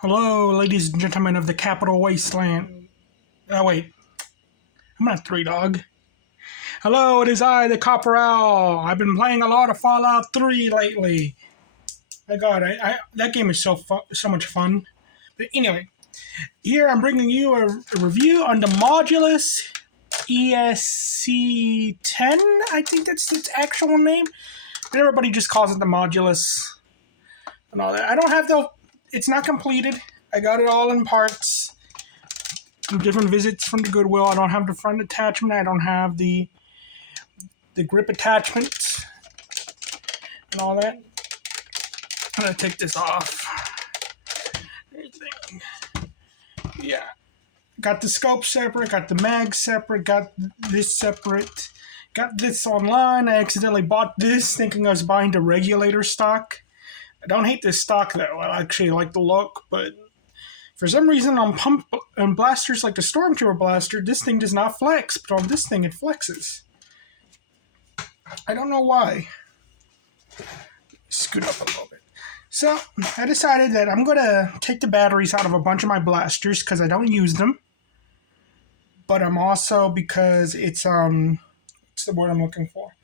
Hello, ladies and gentlemen of the Capital Wasteland. Oh, wait. I'm not Three Dog. Hello, it is I, the Copper Owl. I've been playing a lot of Fallout 3 lately. My God, that game is so much fun. But anyway, here I'm bringing you a review on the Modulus ECS-10. I think that's its actual name. But everybody just calls it the Modulus and all that. I don't have the... It's not completed. I got it all in parts. From different visits from the Goodwill. I don't have the front attachment. I don't have the grip attachment and all that. I'm gonna take this off. Yeah. Got the scope separate, got the mag separate, got this separate, got this online. I accidentally bought this thinking I was buying the regulator stock. I don't hate this stock though. I actually like the look, but for some reason on pump and blasters like the Stormtrooper blaster, this thing does not flex, but on this thing it flexes. I don't know why. Scoot up a little bit. So I decided that I'm going to take the batteries out of a bunch of my blasters because I don't use them. But I'm also, because it's, what's the word I'm looking for?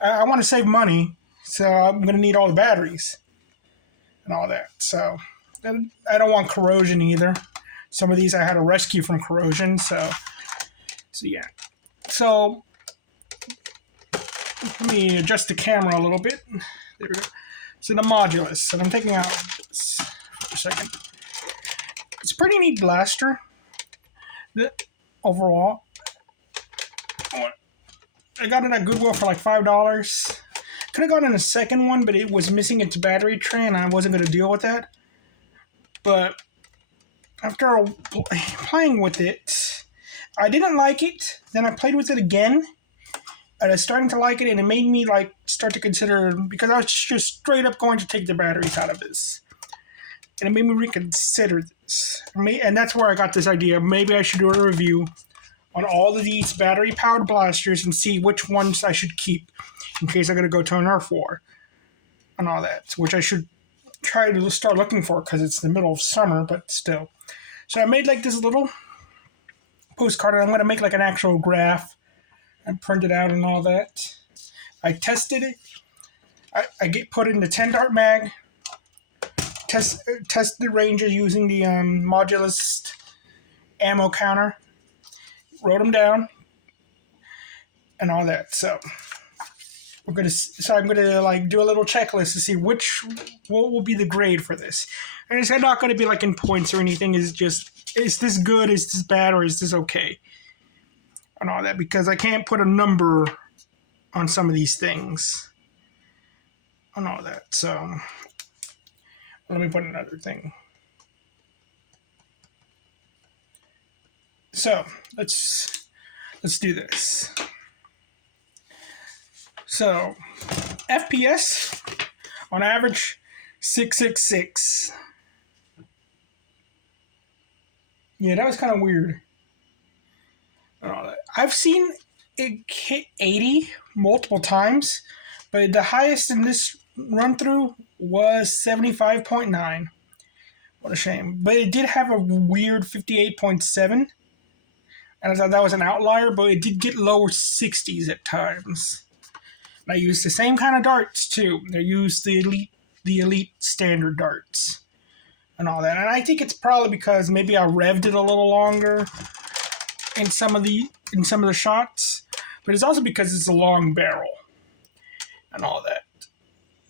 I want to save money, so I'm going to need all the batteries and all that. So I don't want corrosion either. Some of these I had to rescue from corrosion, so yeah. So let me adjust the camera a little bit. There we go. So the Modulus, and I'm taking out this for a second. It's a pretty neat blaster. Overall, I got it at Goodwill for like $5. Could have gotten a second one, but it was missing its battery tray, and I wasn't going to deal with that. But after playing with it, I didn't like it. Then I played with it again, and I was starting to like it, and it made me like start to consider, because I was just straight up going to take the batteries out of this, and it made me reconsider this. And that's where I got this idea. Maybe I should do a review on all of these battery-powered blasters and see which ones I should keep in case I'm going to go to a Nerf war and all that, which I should try to start looking for because it's the middle of summer, but still. So I made like this little postcard, and I'm going to make like an actual graph and print it out and all that. I tested it. I put in the 10 dart mag, test the ranges using the Modulus ammo counter, wrote them down, and all that. So I'm gonna like do a little checklist to see what will be the grade for this. And it's not going to be like in points or anything. It's just, is this good? Is this bad? Or is this okay? And all that, because I can't put a number on some of these things and all that. So let me put another thing. So let's do this. So FPS on average 666. Yeah, that was kind of weird. I've seen it hit 80 multiple times, but the highest in this run through was 75.9. What a shame. But it did have a weird 58.7. And I thought that was an outlier, but it did get lower 60s at times. And I used the same kind of darts too. I used the elite standard darts and all that. And I think it's probably because maybe I revved it a little longer in some of the shots, but it's also because it's a long barrel and all that.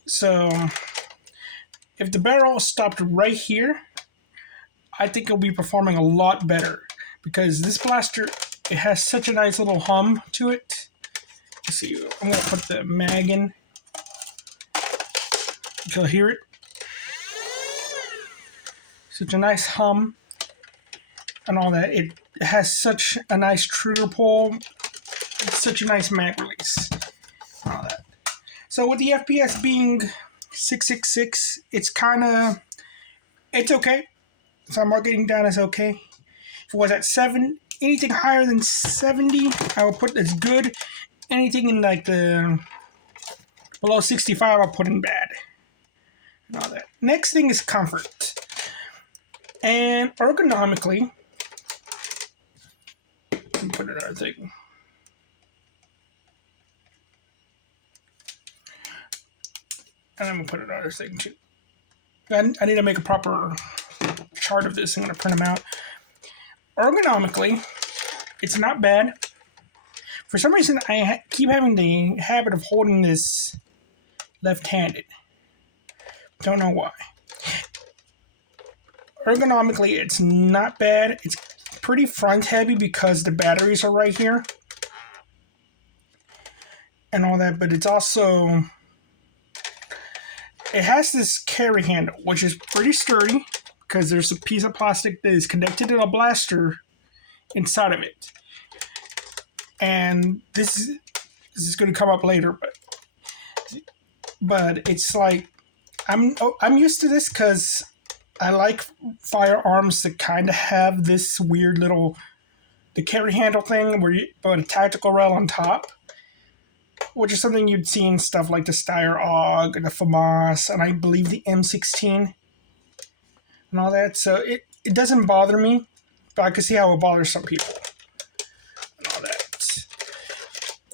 So if the barrel stopped right here, I think it'll be performing a lot better, because this blaster, it has such a nice little hum to it. Let's see, I'm gonna put the mag in. You'll hear it. Such a nice hum and all that. It has such a nice trigger pull. It's such a nice mag release. All that. So with the FPS being 666, it's okay. So I'm marking down as okay. If it was at 7, anything higher than 70, I will put as good. Anything in like the below 65, I'll put in bad. And all that. Next thing is comfort. And ergonomically, put another thing. And I'm gonna put another thing too. I need to make a proper chart of this. I'm gonna print them out. Ergonomically, it's not bad. For some reason, I keep having the habit of holding this left-handed. Don't know why. Ergonomically, it's not bad. It's pretty front-heavy because the batteries are right here and all that, but it's also... It has this carry handle, which is pretty sturdy because there's a piece of plastic that is connected to a blaster inside of it. And this is going to come up later, but it's like I'm used to this because I like firearms that kind of have this weird little the carry handle thing where you put a tactical rail on top, which is something you'd see in stuff like the Steyr AUG and the FAMAS and I believe the M16 and all that. So it doesn't bother me, but I can see how it bothers some people and all that.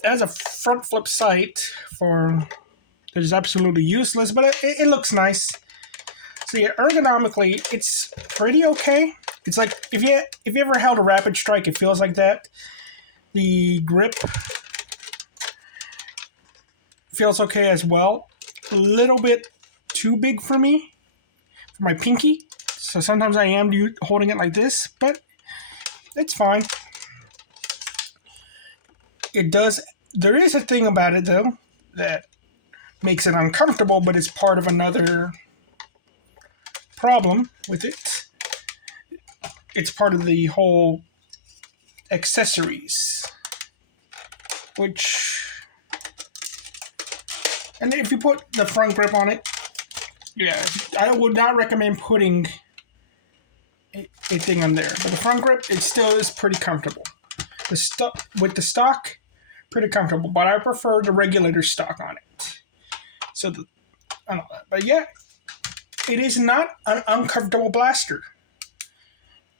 It has a front flip sight that is absolutely useless, but it looks nice. So yeah, ergonomically, it's pretty okay. It's like if you ever held a rapid strike, it feels like that. The grip feels okay as well. A little bit too big for me, for my pinky. So sometimes I am holding it like this, but it's fine. There is a thing about it though that makes it uncomfortable, but it's part of another problem with it. It's part of the whole accessories, and if you put the front grip on it, yeah, I would not recommend putting a thing on there. But the front grip, it still is pretty comfortable. With the stock, pretty comfortable, but I prefer the regulator stock on it. So, I don't know. But yeah, it is not an uncomfortable blaster.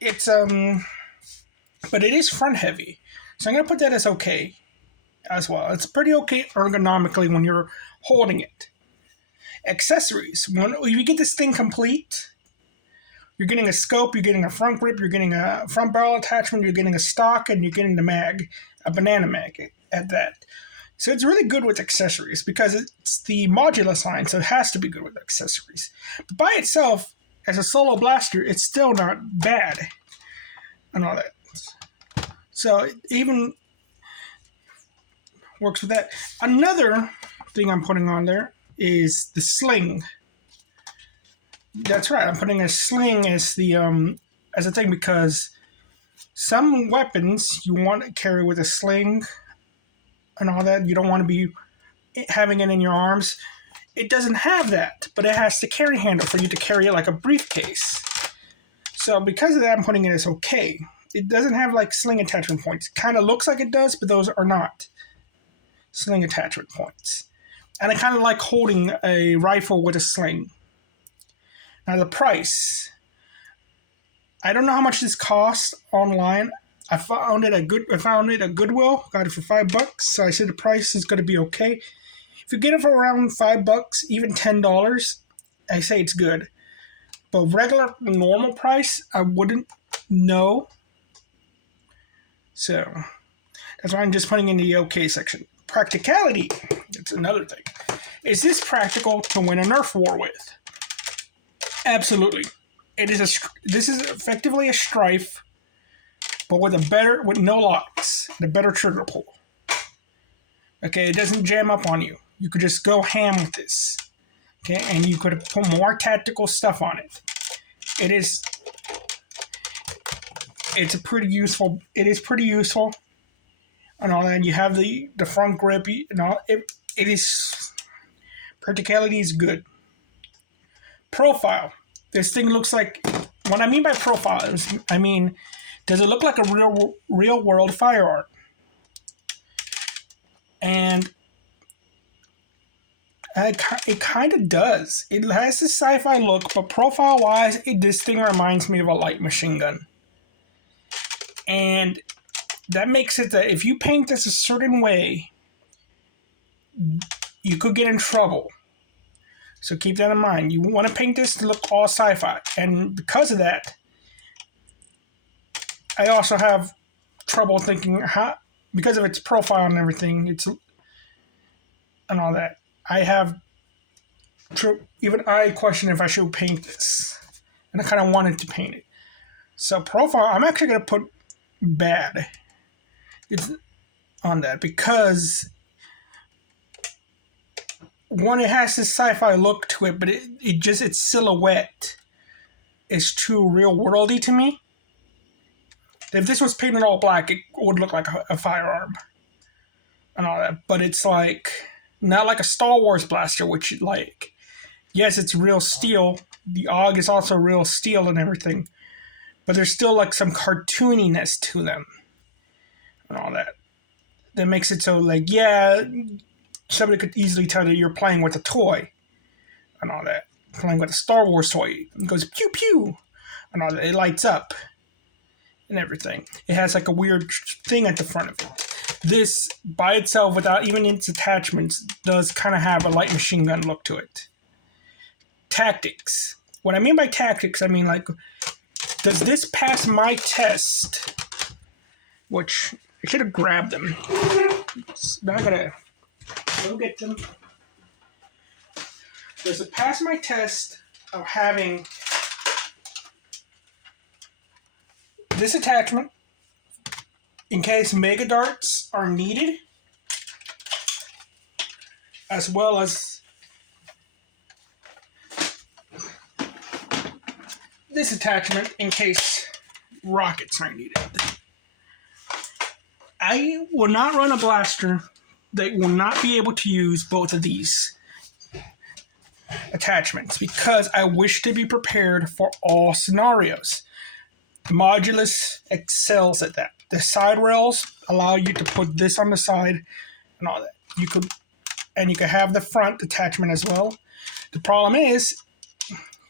It's but it is front heavy, so I'm gonna put that as okay as well. It's pretty okay ergonomically when you're holding it. Accessories: when you get this thing complete, you're getting a scope, you're getting a front grip, you're getting a front barrel attachment, you're getting a stock, and you're getting the mag, a banana mag at that. So it's really good with accessories because it's the Modulus line, so it has to be good with accessories. But by itself, as a solo blaster, it's still not bad and all that. So it even works with that. Another thing I'm putting on there is the sling. That's right, I'm putting a sling as a thing because some weapons you want to carry with a sling and all that. You don't want to be having it in your arms. It doesn't have that, but it has the carry handle for you to carry it like a briefcase. So because of that, I'm putting it as okay. It doesn't have like sling attachment points. It kind of looks like it does, but those are not sling attachment points. And I kind of like holding a rifle with a sling. Now the price. I don't know how much this costs online. I found it at Goodwill. Got it for $5. So I said the price is going to be okay. If you get it for around $5, even $10, I say it's good. But regular, normal price, I wouldn't know. So that's why I'm just putting in the okay section. Practicality. That's another thing. Is this practical to win a Nerf war with? Absolutely. This is effectively a Strife, but with no locks, and a better trigger pull. Okay, it doesn't jam up on you. You could just go ham with this. Okay, and you could put more tactical stuff on it. It is pretty useful and all that. You have the front grip and all. It is, practicality is good. Profile. This thing looks like, what I mean by profile is, does it look like a real world firearm? And It kind of does. It has this sci-fi look, but profile-wise, this thing reminds me of a light machine gun. And that makes it that if you paint this a certain way, you could get in trouble. So keep that in mind. You want to paint this to look all sci-fi. And because of that, I also have trouble thinking because of its profile and everything, and all that. Even I question if I should paint this. And I kind of wanted to paint it. So profile, I'm actually going to put bad. It's on that because one, it has this sci-fi look to it, but its silhouette is too real worldy to me. If this was painted all black, it would look like a firearm and all that. But it's like not like a Star Wars blaster, which yes, it's real steel. The AUG is also real steel and everything, but there's still like some cartooniness to them and all that. That makes it so somebody could easily tell that you're playing with a toy and all that. Playing with a Star Wars toy. It goes pew pew and all that. It lights up and everything. It has like a weird thing at the front of it. This, by itself, without even its attachments, does kind of have a light machine gun look to it. Tactics. What I mean by tactics, I mean does this pass my test? Which, I should have grabbed them. Now I gotta go get them. Does it pass my test of having this attachment in case mega darts are needed, as well as this attachment in case rockets are needed? I will not run a blaster that will not be able to use both of these attachments because I wish to be prepared for all scenarios. The Modulus excels at that. The side rails allow you to put this on the side and all that. You could have the front attachment as well. The problem is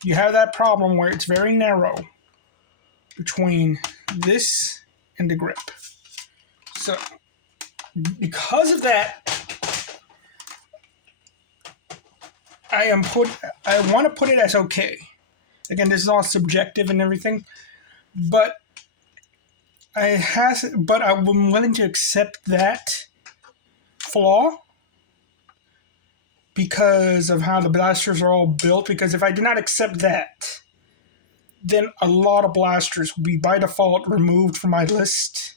you have that problem where it's very narrow between this and the grip. So because of that, I want to put it as okay. Again, this is all subjective and everything, but I'm willing to accept that flaw because of how the blasters are all built. Because if I do not accept that, then a lot of blasters will be by default removed from my list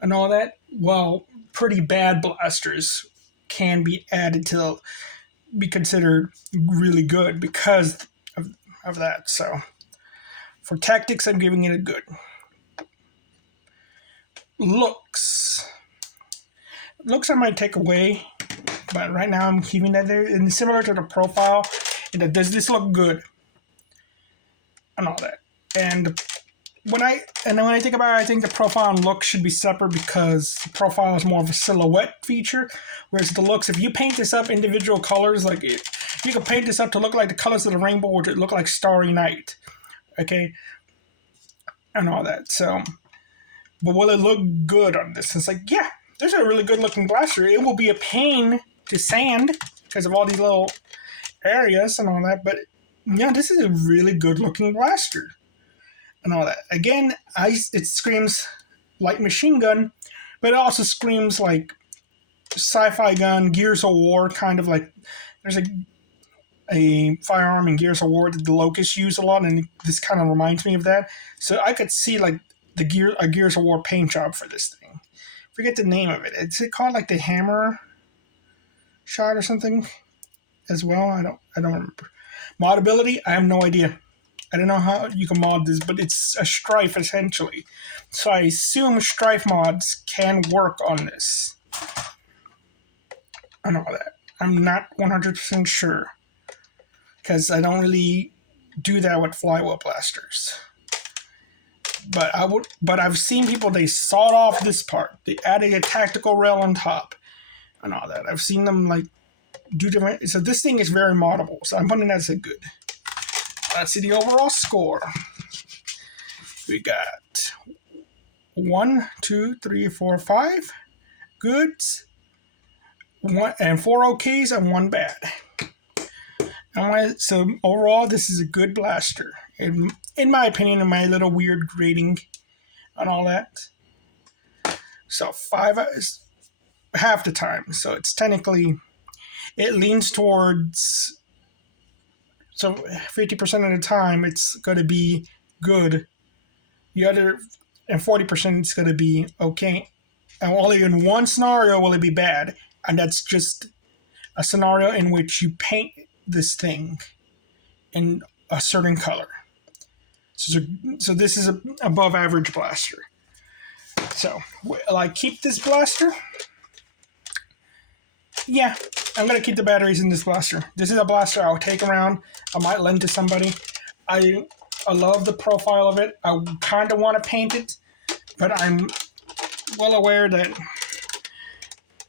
and all that. Well, pretty bad blasters can be added to be considered really good because of that. So for tactics, I'm giving it a good. Looks I might take away, but right now I'm keeping that there. And similar to the profile, does this look good and all that? And when I think about it, I think the profile and look should be separate because the profile is more of a silhouette feature, whereas the looks, if you paint this up individual colors, you can paint this up to look like the colors of the rainbow or to look like Starry Night, okay, and all that. So, but will it look good on this? It's like, yeah, there's a really good looking blaster. It will be a pain to sand because of all these little areas and all that, but yeah, this is a really good looking blaster. And all that. Again, it screams light machine gun, but it also screams like sci-fi gun, Gears of War, kind of like there's a firearm in Gears of War that the Locusts use a lot, and this kind of reminds me of that. So I could see like a Gears of War paint job for this thing. Forget the name of it. Is it called like the Hammer Shot or something as well? I don't remember. Modability, I have no idea. I don't know how you can mod this, but it's a Strife essentially. So I assume Strife mods can work on this. I know that. I'm not 100% sure because I don't really do that with flywheel blasters. But I've seen people, they sawed off this part. They added a tactical rail on top and all that. I've seen them do different. So this thing is very moddable. So I'm putting that as a good. Let's see the overall score. We got 1, 2, 3, 4, 5 goods, 4 okays and 1 bad. So overall, this is a good blaster, in my opinion, in my little weird grading and all that. So 5 is half the time. So it's technically, it leans towards, so 50% of the time it's going to be good. The other, and 40% is going to be okay. And only in one scenario will it be bad. And that's just a scenario in which you paint this thing in a certain color. So this is a above average blaster. So will I keep this blaster? Yeah, I'm going to keep the batteries in this blaster. This is a blaster I'll take around. I might lend to somebody. I love the profile of it. I kind of want to paint it, but I'm well aware that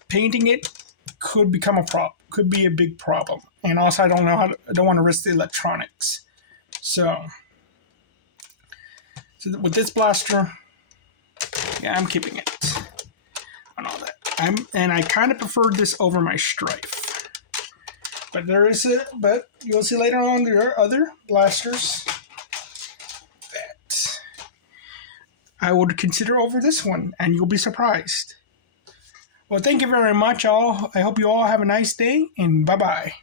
painting it could become a problem. Could be a big problem. And also, I don't want to risk the electronics. So with this blaster, yeah, I'm keeping it and all that. I kind of preferred this over my Strife. But but you'll see later on there are other blasters that I would consider over this one, and you'll be surprised. Well, thank you very much, all. I hope you all have a nice day, and bye-bye.